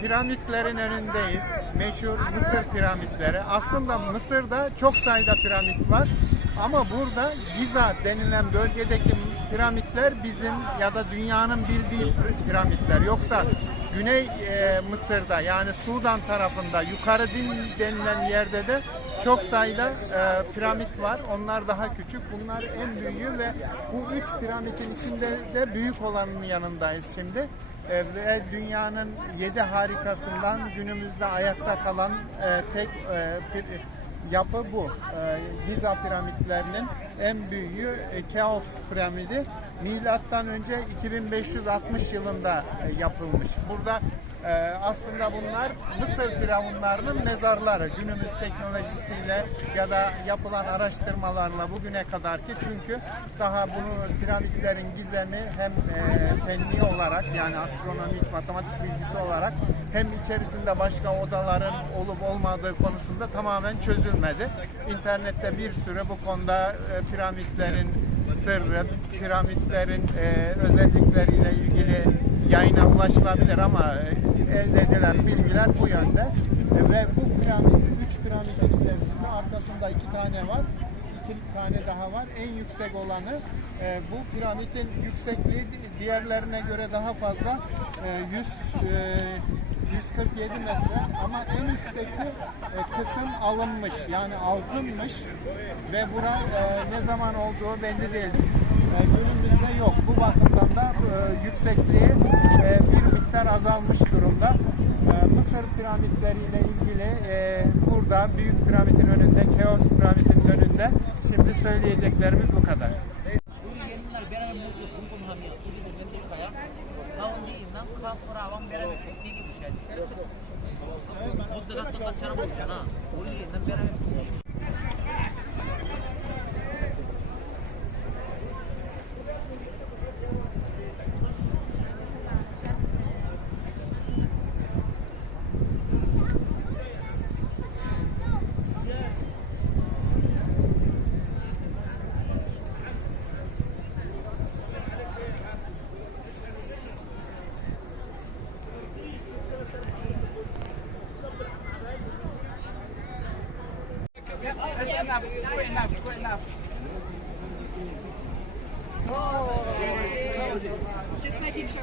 piramitlerin önündeyiz. Meşhur Mısır piramitleri. Aslında Mısır'da çok sayıda piramit var. Ama burada Giza denilen bölgedeki piramitler bizim ya da dünyanın bildiği piramitler. Yoksa Güney e, Mısır'da yani Sudan tarafında yukarı din denilen yerde de çok sayıda e, piramit var. Onlar daha küçük. Bunlar en büyüğü ve bu üç piramitin içinde de büyük olanın yanındayız şimdi. E, ve dünyanın yedi harikasından günümüzde ayakta kalan e, tek e, pir- yapı bu. E, Giza piramitlerinin en büyüğü e, Keops piramidi. Milattan önce 2560 yılında e, yapılmış. Burada e, aslında bunlar Mısır firavunlarının mezarları. Günümüz teknolojisiyle ya da yapılan araştırmalarla bugüne kadar ki çünkü daha bunu piramitlerin gizemi hem e, fenli olarak yani astronomik, matematik bilgisi olarak hem içerisinde başka odaların olup olmadığı konusunda tamamen çözülmedi. İnternette bir sürü bu konuda e, piramitlerin sırrı, piramitlerin e, özellikleriyle ilgili yayına ulaşılabilir ama e, elde edilen bilgiler bu yönde. E, ve bu piramit, üç piramidin içerisinde arkasında iki tane var. İki tane daha var. En yüksek olanı e, bu piramidin yüksekliği di- diğerlerine göre daha fazla. E, 100 e, 147 metre ama en üstteki e, kısım alınmış yani altınmış ve bura e, ne zaman olduğu belli değil. E, günümüzde yok. Bu bakımdan da e, yüksekliği e, bir miktar azalmış durumda. E, Mısır piramitleriyle ilgili e, burada Büyük Piramidin önünde, Keos Piramidin önünde şimdi söyleyeceklerimiz bu kadar. Good enough, enough, enough. Oh. Just making sure